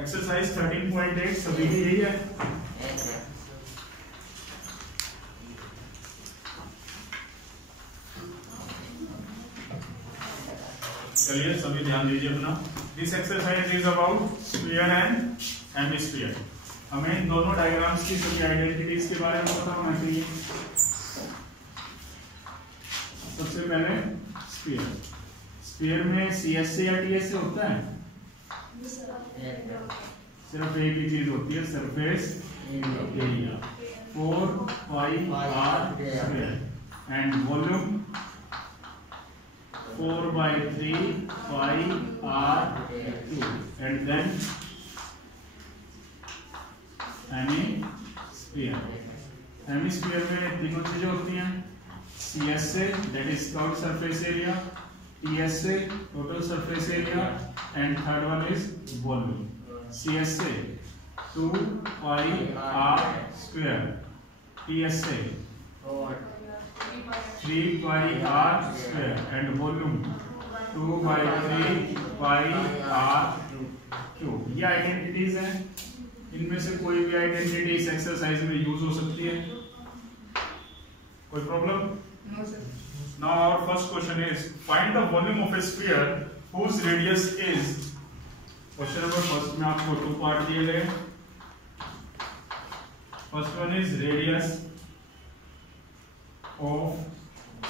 Exercise 13.8 सभी की यही है। चलिए सभी ध्यान दीजिए अपना। This exercise is about sphere and hemisphere. हमें इन दोनों डायग्राम्स की सभी आइडेंटिटीज के बारे में पता होना चाहिए। सबसे पहले स्फीयर। स्फीयर में CSA या TSA होता है? सिर्फ एक ही चीज होती है, surface area 4πr² and volume 4/3πr² and then hemisphere. Hemisphere में तीनों चीजें होती हैं, CSA that is curved surface area, TSA total surface area and third one is volume. CSA 2πr², TSA 3πr² and volume 2/3πr²। ये identities हैं। इनमें से कोई भी आइडेंटिटी इस एक्सरसाइज में यूज हो सकती है। कोई problem? No sir. Now our first question is find the volume of a sphere whose radius is। Question number first में आपको 2 पार्ट दिए गए। First one is radius of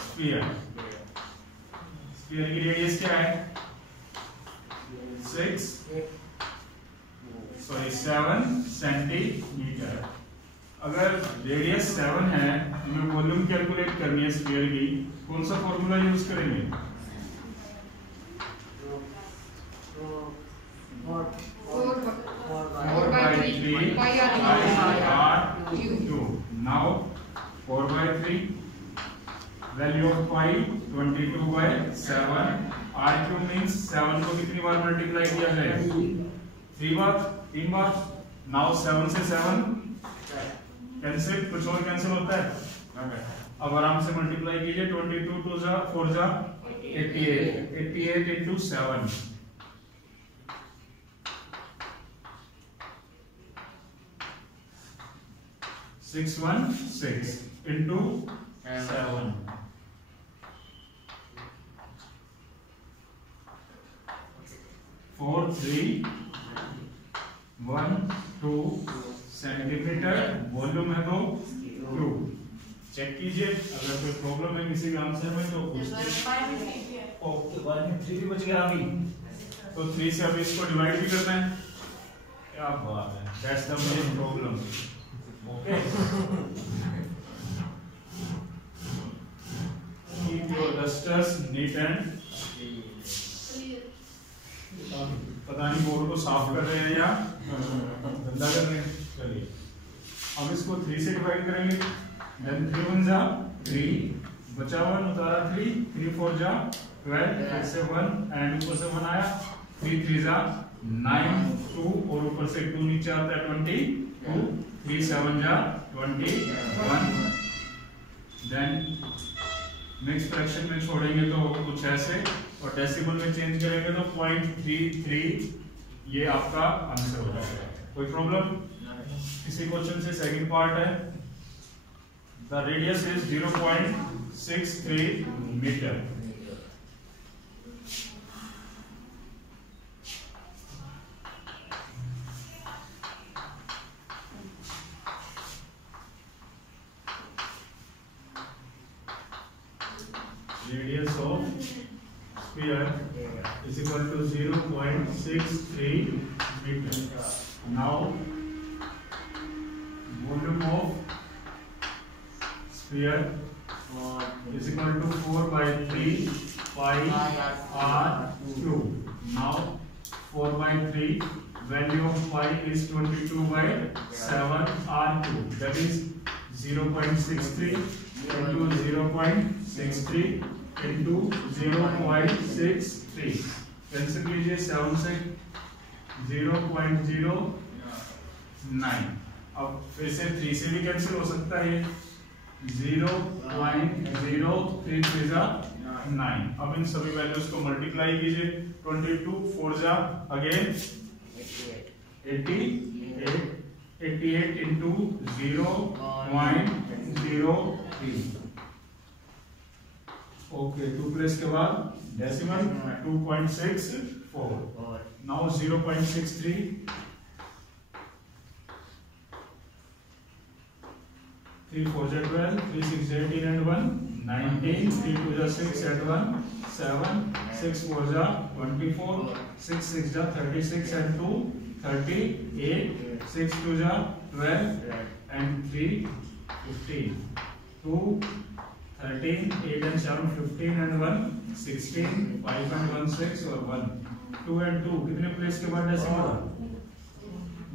sphere. Sphere की रेडियस क्या है? 7 सेंटीमीटर। अगर रेडियस 7 है, हमें वॉल्यूम कैलकुलेट करनी है स्फीयर की, कौन सा फॉर्मूला यूज करेंगे? 4/3πr²। Now 4/3 value of pi 22/7। r³ means 7 को कितनी बार मल्टीप्लाई किया जाए? 3 बार। नाउ 7 से 7 कैंसिल, कुछ और कैंसिल होता है? अब आराम से मल्टीप्लाई कीजिए। 22 2 जा 4 जा 88 into 7 616 into 7 4312 सेंटीमीटर। वॉल्यूम है तो 2। चेक कीजिए, अगर कोई प्रॉब्लम है किसी भी आंसर में तो पूछिए। ओके, 3 भी बच गया अभी, तो 3 से अभी इसको डिवाइड भी करना है। क्या बात है, that's the main problem. Okay, keep your dusters neat and पता नहीं बोर्ड को साफ कर रहे हैं या गंदा कर रहे हैं। चलिए अब इसको 3 से डिवाइड करेंगे। देन 3 1 जा 3, बचा 1 उतारा 3, 3 4 जा 12, फिर से 1 एंड ऊपर से 1 आया, 3 3 जा 9, 2 और ऊपर से 2 नीचे आता है 22, 3 7 जा 21। देन मिक्स फ्रैक्शन में छोड़ेंगे तो कुछ ऐसे, और डेसिमल में चेंज करेंगे तो 0.33 ये आपका आंसर हो जाएगा। कोई प्रॉब्लम? इसी क्वेश्चन से सेकंड पार्ट है। The radius is 0.63 metre. Radius of sphere is equal to 0.63 meter. Now volume of sphere is equal to 4/3πr². Now 4/3 value of pi is 22/7 r². That is 0.63 into 0.63 into 0.63 cancel कीजिए। 7 से 0.09। अब फिर से 3 से भी cancel हो सकता है। 0.033 अब इन सभी वैल्यूज को मल्टीप्लाई कीजिए। 22 4 जा अगेन 88 into 0.03. ओके, 2 प्लेस के बाद decimal 2.64. Now 0.63. 3 4 12, 3 6 18 and 1 19, 3 2 6 and 1 7, 6 4 24, 6 6 36 and 2 38, 6 2 12 and 3 15, 2 13, 8 and 7 15 and 1 16, 5 and 1 6 और 1 2 and 2 कितने प्लेस के बाद डेसिमल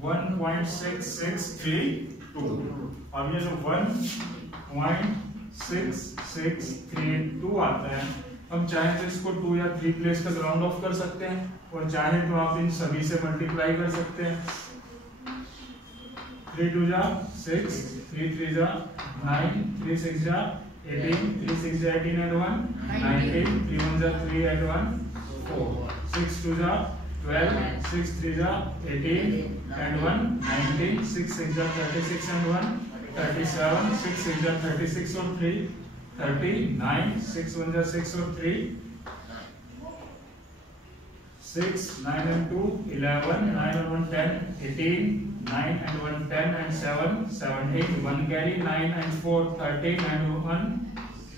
1.6632. अब ये जो 1.6632 आता है, हम चाहे तो इसको 2 या 3 प्लेस तक राउंड ऑफ कर सकते हैं और चाहे तो आप इन सभी से मल्टीप्लाई कर सकते हैं. 3 2 6, 3 3 9, 3 6 18, 3 6 18 and 1 19, 3 1 3 and 1 4, 6 2 12, 6 3 18 and 1 19, 6 6 36 and 1 37, 6 6 36 और 3 39, 6 1 6 और 3 6 9 and 2 11, 9 and 1 10 18, 9 and 1 10 and 7 17, 1 carry 9 and 4 13 and 1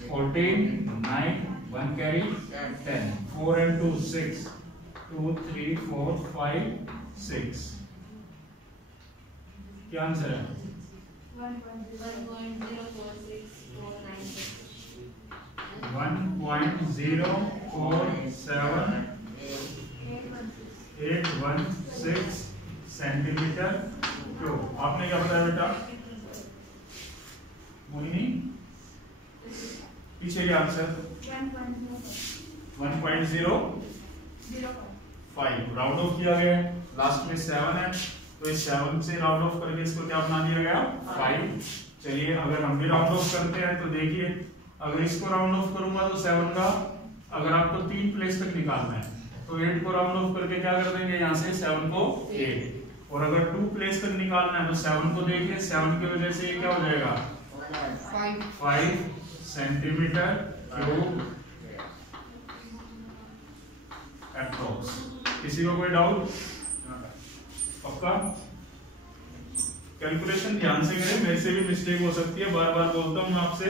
14, 9 1 carry 10, 4 and 2 6, 2 3 4 5 6. क्या आंसर है? 1.047816 सेंटीमीटर क्यूब. आपने क्या बताया बेटा? मोहिनी पीछे ये आंसर 1.05 राउंड ऑफ किया गया है. लास्ट में 7 है तो इस 7 से राउंड ऑफ करके इसको क्या बना दिया गया 5. चलिए अगर हम भी राउंड ऑफ करते हैं तो देखिए, अगर इसको राउंड ऑफ करूंगा तो 7 का अगर आपको 3 प्लेस तक निकालना है तो 8 को राउंड ऑफ करके क्या कर देंगे यहाँ से 7 को 8, और अगर 2 प्लेस तक निकालना है तो 7 को देखिए 7 की वजह से ये क्या हो जाएगा 5 सेंटीमीटर क्यूब अप्रॉक्स. किसी को कोई डाउट? पक्का? कैलकुलेशन ध्यान से करें, मेरे से भी मिस्टेक हो सकती है, बार बार बोलता हूं आपसे.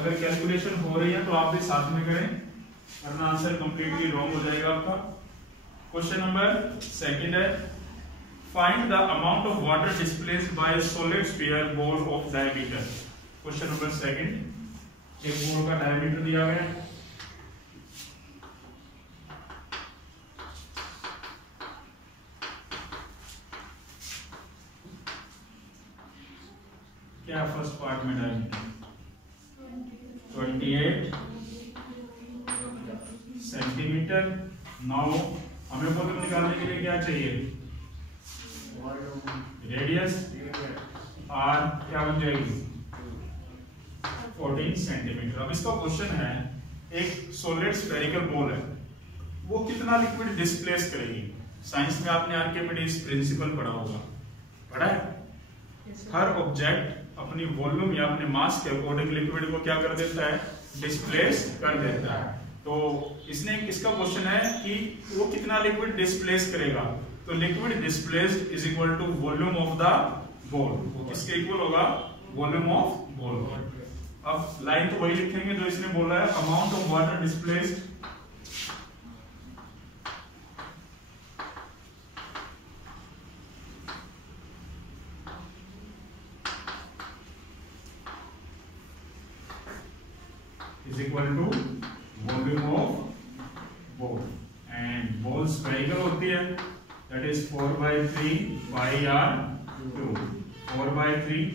अगर कैलकुलेशन हो रही है तो आप भी साथ में करें, वरना आंसर कंप्लीटली रॉन्ग हो जाएगा आपका. क्वेश्चन नंबर 2 है, find the amount of water displaced by a solid sphere ball of diameter. Question number 2, एक बॉल का डायमीटर दिया गया है. क्या फर्स्ट पार्ट में डायमीटर 28 सेंटीमीटर. नाउ हमें वॉल्यूम निकालने के लिए क्या चाहिए? रेडियस आर क्या बन जाएगी 14 सेंटीमीटर. अब इसका क्वेश्चन है, एक सॉलिड स्फेरिकल बॉल है, वो कितना लिक्विड डिस्प्लेस करेगी? साइंस में आपने आर्किमिडीज प्रिंसिपल पढ़ा होगा, पढ़ा है? हर ऑब्जेक्ट अपनी वॉल्यूम या अपने मास के अकॉर्डिंग लिक्विड को क्या कर देता है? डिस्प्लेस कर देता है. तो इसने इसका क्वेश्चन है कि वो कितना लिक्विड डिस्प्लेस करेगा. तो liquid displaced is equal to volume of the ball. वो किसके इक्वल होगा? Volume of ball. अब लाइन तो वही लिखेंगे जो इसने बोला है, amount of water displaced is equal to volume of ball, and ball spherical होती है, that is 4/3 pi r cube. 4/3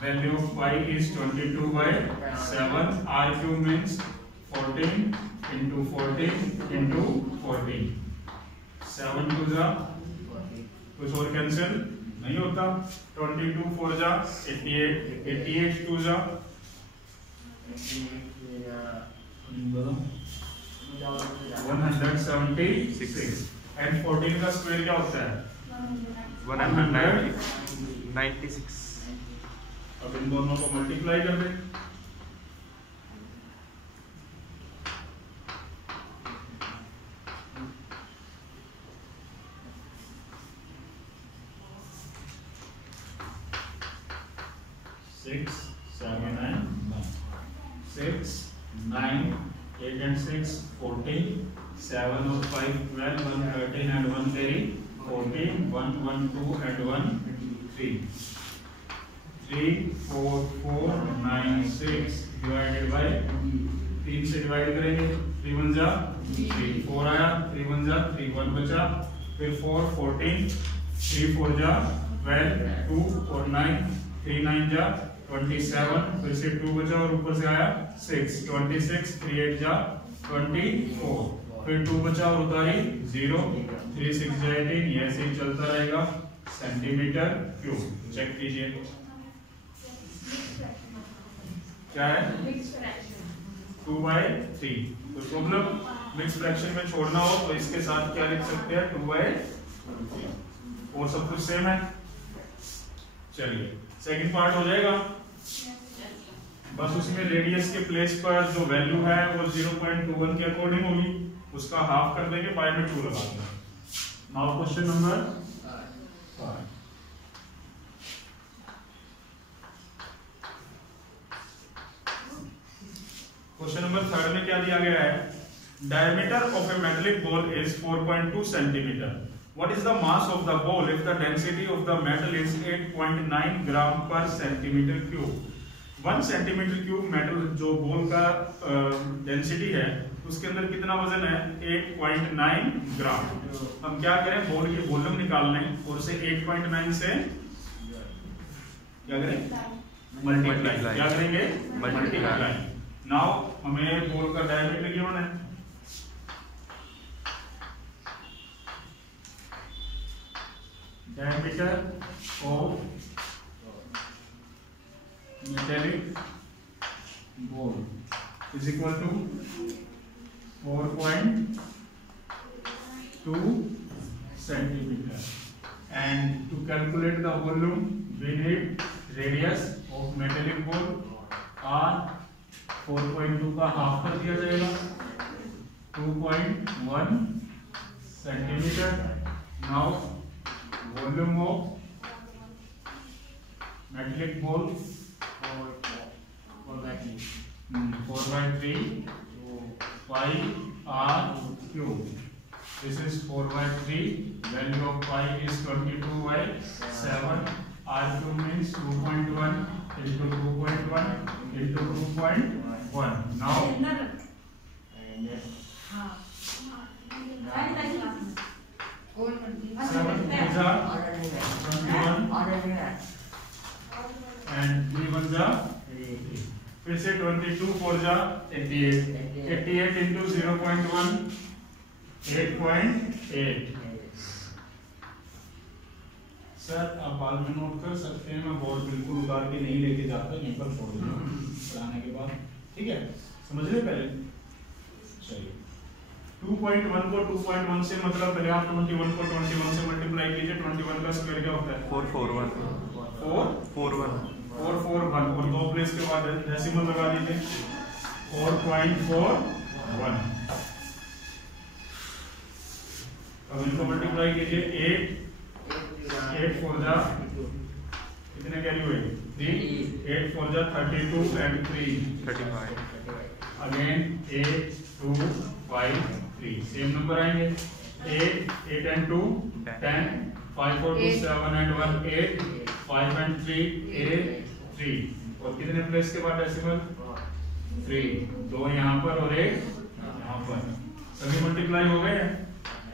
value of pi is 22/7. r cube means 14 into 14 into 14. 7 2 जा कुछ और कैंसिल नहीं होता. 22 4 जा 88, 88 2 जा 176. एंड 14 का स्क्वायर क्या होता है 196। अब इन दोनों को मल्टीप्लाई कर दें। सिक्स 7 9 6 9 8 and 6 14 7 और 5 12 1 13 and 1 carry 14 1 1 2 and 1 3 3 4 4 9 6 divided by 3 से डिवाइड करेंगे 3 1 जा 3 4 आया 3 1 जा 3 1 बचा फिर 4 14 3 4 जा 12 2 और 9 3 9 जा 27 फिर से 2 बचा और ऊपर से आया 6 26 3 8 जा 24 फिर 2 बचा और उतारी 0 3 6 जा 18 ये ऐसे ही चलता रहेगा सेंटीमीटर क्यूब। चेक कीजिए क्या है 2/3। तो प्रॉब्लम मिक्स फ्रैक्शन में छोड़ना हो तो इसके साथ क्या लिख सकते हैं 2/3 और सब कुछ सेम है। चलिए सेकंड पार्ट हो जाएगा। बस उसमें रेडियस के प्लेस पर जो वैल्यू है वो 0.21 के अकॉर्डिंग होगी, उसका हाफ कर देंगे पाई में 2 लगा देंगे। Now question number 5। Question number 3 में क्या दिया गया है diameter of A metallic ball is 4.2 centimetre. What is the mass of the ball if the density of the metal is 8.9 gram per centimeter cube? 1 centimetre cube metal जो ball का density है उसके अंदर कितना वजन है 8.9 ग्राम। हम क्या करें बॉल की वॉल्यूम निकालने और उसे 8.9 से क्या करें मल्टीप्लाई। क्या करेंगे मल्टीप्लाई। नाउ हमें बॉल का डायमीटर गिवन है diameter of metallic ball is equal to 4.2 centimeter and to calculate the volume we need radius of metallic ball r 4.2 का हाफ कर दिया जाएगा 2.1 centimeter। now volume of metallic ball 4/3 pi r cube. This is 4/3. Value of pi is 22/7. R cube means 2.1 into 2.1 into 2.1. Now 7 and 3 1 जा फिर से 22 4 जा 88 into 0.1 8.8। Sir आप बाद में नोट कर सकते हैं, मैं बोर्ड बिल्कुल उतार के नहीं लेके जाता, यहीं पर छोड़ दूंगा पढ़ाने के बाद, ठीक है समझ रहे पहले। चलिए 2.1 को 2.1 से मतलब पहले आप 21 को 21 से मल्टीप्लाई कीजिए। 21 का स्क्वायर क्या होता है 441 और 2 प्लेस के बाद डेसिमल लगा दीजिए 4.41। अब इनको मल्टीप्लाई कीजिए 8 4 जा कितने कैरी हुए 3 8 4 जा 32 and 3 35 अगेन 8 2 5 3 सेम नंबर आएंगे 8 and 2 10 5 4 2 7 and 1 8 5 and 3 8 3 और कितने प्लेस के बाद डेसिमल 3 2 यहाँ पर और 1 यहाँ पर सभी मल्टीप्लाई हो गए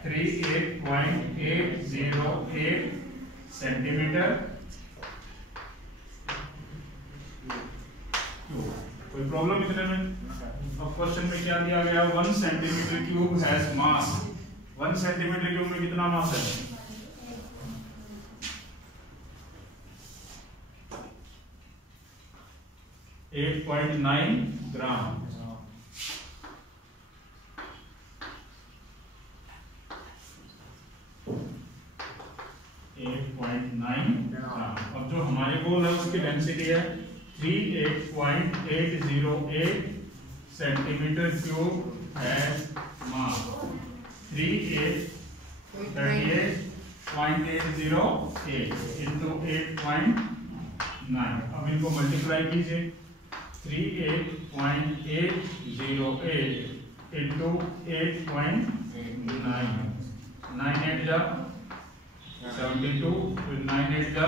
38.808 सेंटीमीटर। कोई प्रॉब्लम इतने में? अब क्वेश्चन में क्या दिया गया 1 centimetre cube has mass. 1 centimetre cube में कितना मास है 8.9 ग्राम। 8.9 ग्राम। अब जो हमारे गोल है उसकी डेंसिटी है 38.808 सेंटीमीटर क्यूब है मास। 38.808 इंटू 8.9। अब इनको मल्टीप्लाई कीजिए 38.808 इंटू 8.9। 9 8 जा 72, 9 8 जा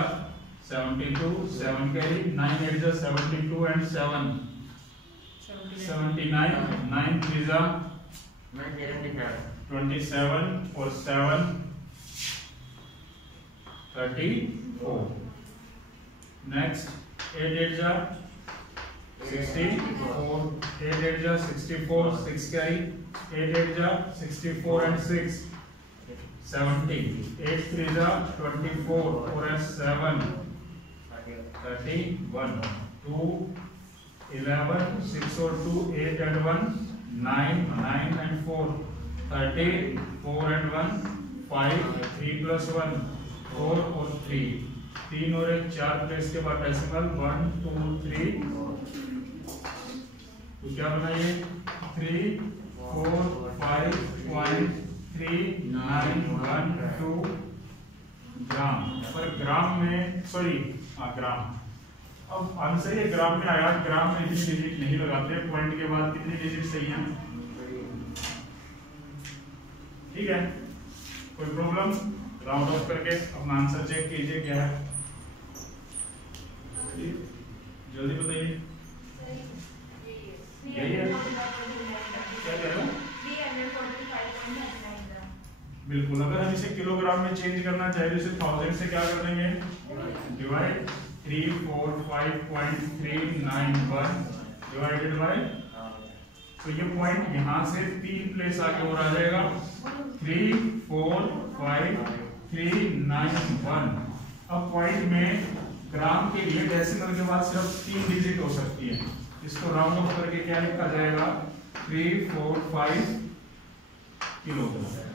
72, 7 carry 9 8 जा 72 and 7 79, 9 3 जा 27 और 7 34। Next 8 8 जा 64, 8 8 जा 64, 6 carry 8 8 जा 64 and 6 70, 8 3 जा 24 और 7 31, 2 11, 6 और 2 8 and 1 9, 9 and 4 13, 4 and 1 5, 3 plus 1 4 और 3, 3 और 1 4 प्लेस के बाद डेसिमल 1 2 3, तो क्या बनाइए 3 4 5.391 ग्राम पर ग्राम में ग्राम। अब आंसर ये ग्राम में आया, ग्राम में इतनी डिजिट नहीं लगाते, पॉइंट के बाद कितनी डिजिट सही है? ठीक है, कोई प्रॉब्लम? राउंड ऑफ करके अपना आंसर चेक कीजिए क्या है, जल्दी बताइए। यही है, क्या कह रहे हो? बिल्कुल, अगर हम इसे किलोग्राम में चेंज करना चाहे तो इसे 1000 से क्या कर देंगे? डिवाइड 345.391 डिवाइडेड बाय, तो ये पॉइंट यहाँ से 3 प्लेस आगे और आ जाएगा 345.391। अब पॉइंट में ग्राम के लिए डेसिमल के बाद सिर्फ 3 डिजिट हो सकती है, इसको राउंड ऑफ करके क्या लिखा जाएगा? 345 किलोग्राम।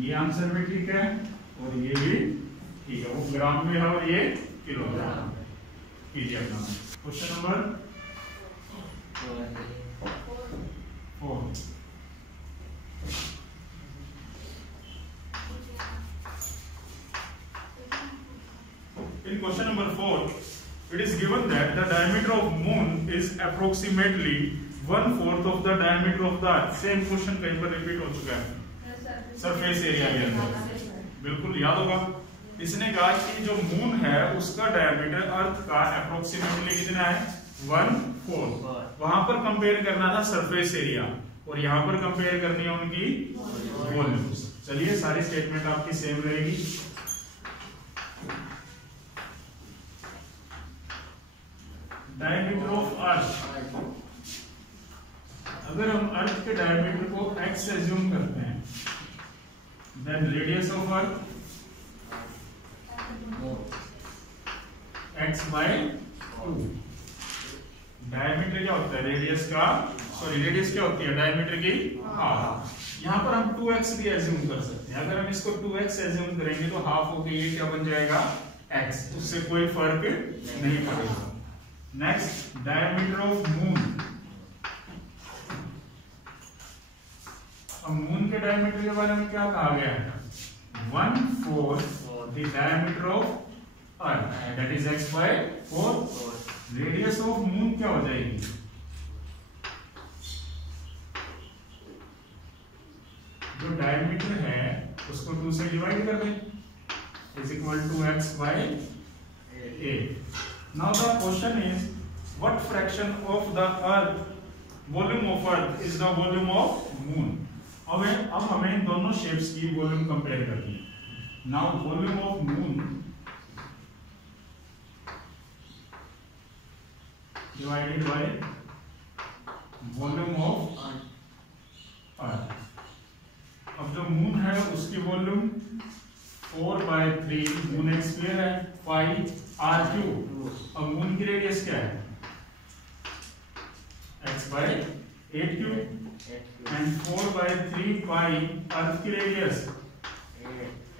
ये आंसर भी ठीक है और ये भी ठीक है, वो ग्राम में है और ये किलोग्राम। कीजिए अपना question number 4। In question number 4, it is given that the diameter of moon is approximately 1/4 of the diameter of the earth. Same question कहीं पर रिपीट हो चुका है सरफेस एरिया के अंदर, बिल्कुल याद होगा। इसने कहा कि जो मून है उसका डायमीटर अर्थ का अप्रोक्सीमेटली कितना है? 1/4। वहां पर कंपेयर करना था सरफेस एरिया और यहाँ पर कंपेयर करनी है उनकी वॉल्यूम्स। चलिए सारी स्टेटमेंट आपकी सेम रहेगी। डायमीटर ऑफ अर्थ, अगर हम अर्थ के डायमीटर को x एज्यूम करते हैं, then radius of earth x by 2। Diameter क्या होता है? रेडियस का रेडियस क्या होती है? डायमीटर की हाफ। यहाँ पर हम 2x भी एज्यूम कर सकते हैं। अगर हम इसको 2x एज्यूम करेंगे तो हाफ होके ये क्या बन जाएगा? x, उससे कोई फर्क नहीं पड़ेगा। Next, diameter of moon. अब मून के डायमीटर के बारे में क्या कहा गया है? 1/4 the diameter of earth, that is x by 4। Radius of moon क्या हो जाएगी? जो डायमीटर है उसको 2 से डिवाइड कर दें, is equal to x by 8। Now the question is, what fraction of the earth volume of earth is the volume of moon? अब हमें इन दोनों शेप्स की वॉल्यूम कंपेयर करनी है। Now volume of moon divided by volume of earth। अब जो moon है उसकी वॉल्यूम 4/3, मून एक स्फीयर है, पाई r3। अब मून की रेडियस क्या है? x by 8³ एंड 4/3 पाई अर्थ की रेडियस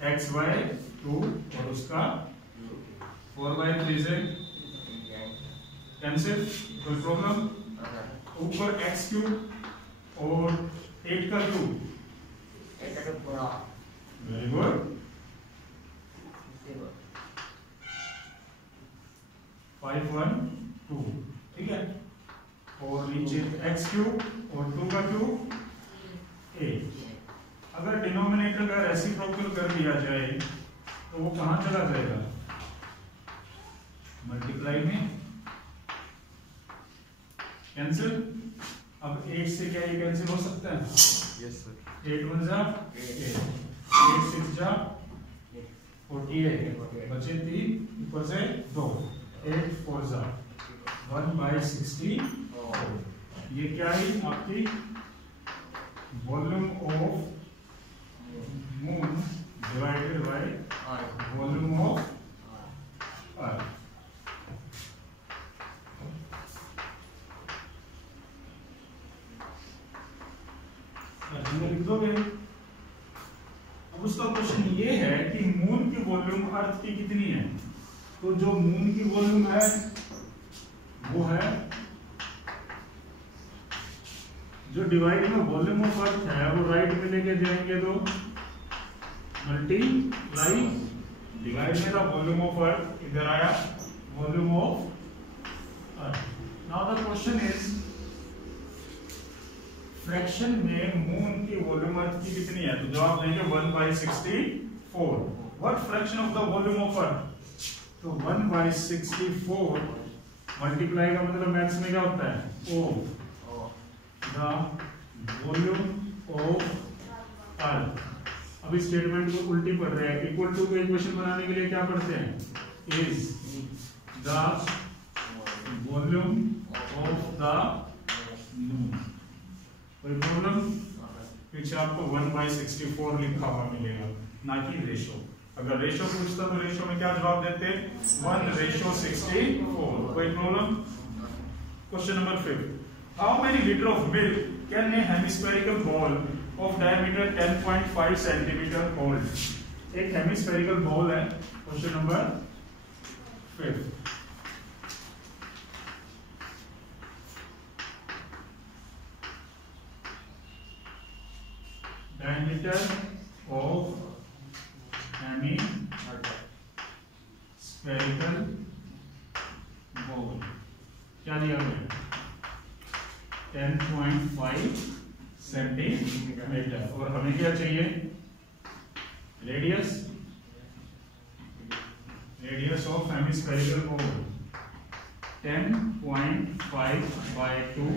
x/2 और उसका 4/3 से कैंसिल, कोई प्रॉब्लम? ऊपर x³ और 8 का क्यूब, वेरी गुड, 5 1 2, ठीक है। और नीचे x³ और 2 का क्यूब 8। अगर डिनोमिनेटर का रेसिप्रोकल कर दिया जाए तो वो कहां चला जाएगा? मल्टीप्लाई में, कैंसिल। अब 8 से क्या ये कैंसिल हो सकता है? Yes sir. 8 1 जा 8, 8 6 जा 48, बचे 3, ऊपर से 2, 8 4 जा 1/64। ये क्या है आपकी? Volume of moon divided by volume of earth. लिख दोगे। अब उसका क्वेश्चन ये है कि मून की वॉल्यूम अर्थ की कितनी है? तो जो मून की वॉल्यूम है वो है, जो डिवाइड में वॉल्यूम ऑफ अर्थ है वो राइट में लेके जाएंगे तो मल्टीप्लाई, डिवाइड में था वॉल्यूम ऑफ अर्थ, इधर आया volume of earth. Now the question is, fraction में मून की वॉल्यूम अर्थ की कितनी है? तो जवाब देंगे 1/64। What fraction of the volume of earth? तो 1/64 मल्टीप्लाई का मतलब मैथ्स में क्या होता है? ओ द वॉल्यूम ऑफ अर्थ। अब इस स्टेटमेंट को उल्टी पढ़ रहे हैं। इक्वल टू को इक्वेशन बनाने के लिए क्या पढ़ते हैं? Is the volume of the moon. कोई प्रॉब्लम? पीछे आपको 1/64 लिखा हुआ मिलेगा, ना कि रेशो। अगर रेशो पूछता तो रेशो में क्या जवाब देते? 1/64। कोई problem? Question number 5, how many litre of milk can a hemispherical ball of diameter 10.5 centimetre hold? एक हेमिस्फेरिकल बॉल है। Question number 5, diameter of hemispherical ball क्या दिया गया? 10.5 सेंटीमीटर। और हमें क्या चाहिए? Radius, radius of hemispherical bowl 10.5/2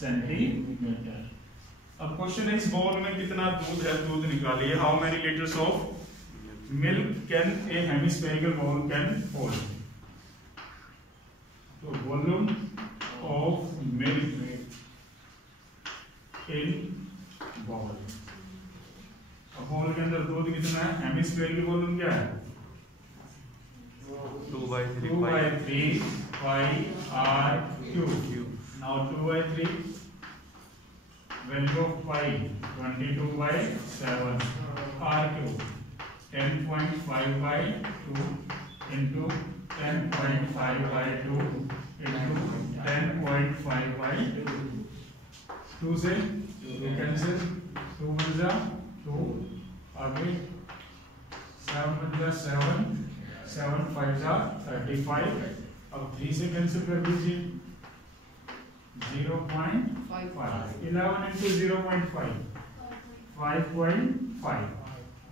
centimetre. अब क्वेश्चन है इस बॉल में कितना दूध है, दूध निकालिए। How many litres of milk can a hemispherical bowl can hold? तो volume of milk in bowl. अब बॉल के अंदर दूध कितना है? हेमिस्फेयर की वॉल्यूम क्या है? 2/3 pi r³। Now 2/3 value of pi 22/7 r³ 10.5/2 into 10.5/2 into 10.5/2। 2 से 2 कैंसिल, 2 बन जा 2, आगे 7 बन जा 7, 7 5 जा 35। अब 3 से कैंसिल कर दीजिए 0.5, 11 into 0.5 5.5।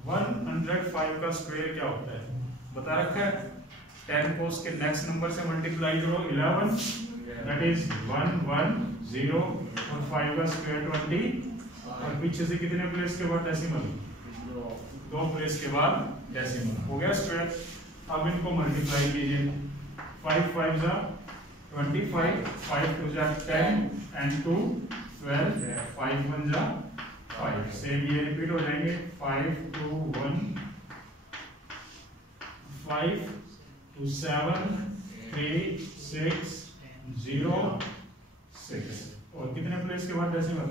105 का स्क्वायर क्या होता है बता रखा है? 10 को उसके नेक्स्ट नंबर से मल्टीप्लाई करो 11, दैट इज 110 और 5 का स्क्वायर 20। और पीछे से कितने प्लेस के बाद डेसिमल? 2 प्लेस के बाद डेसिमल। हो गया स्क्वायर। अब इनको मल्टीप्लाई कीजिए 5 5 जा 25, 5 2 जा 10 and 2 12, 5 1 जा 5। सेम ये रिपीट हो जाएंगे 5 2 1 5 2 7 3 6 0 6। और कितने प्लेस के बाद डेसिमल?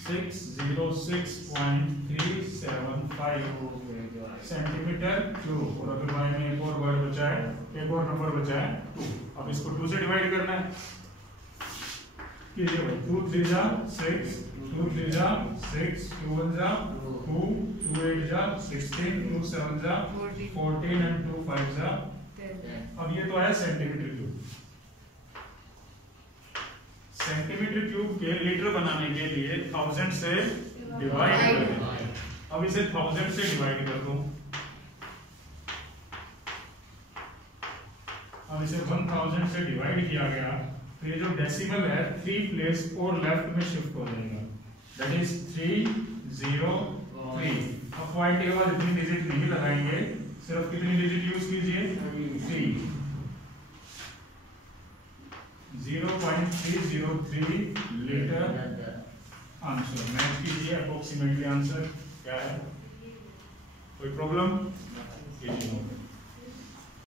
606.375 centimetre cube. और अगर y में एक और वर्ड बचा है, एक और नंबर बचा है 2। अब इसको 2 से डिवाइड करना है। कीजिए भाई, 2 3 जा 6, 2 3 जा 6, 2 1 जा 2, 2 8 जा 16, 2 7 जा 14 and 2 5 जा 10। अब ये तो है सेंटीमीटर क्यूब। सेंटीमीटर क्यूब के लीटर बनाने के लिए 1000 से डिवाइड कर देना है। अब इसे 1000 से डिवाइड कर दो। अब इसे 1000 से डिवाइड किया गया तो ये जो डेसिमल है 3 प्लेस और लेफ्ट में शिफ्ट हो जाएगा। That is 303। अब पॉइंट के बाद इतनी डिजिट नहीं लगाएंगे, सिर्फ कितनी डिजिट यूज कीजिए 3। 0.303 लीटर आंसर। मैच कीजिए अप्रोक्सीमेटली आंसर क्या है। कोई प्रॉब्लम?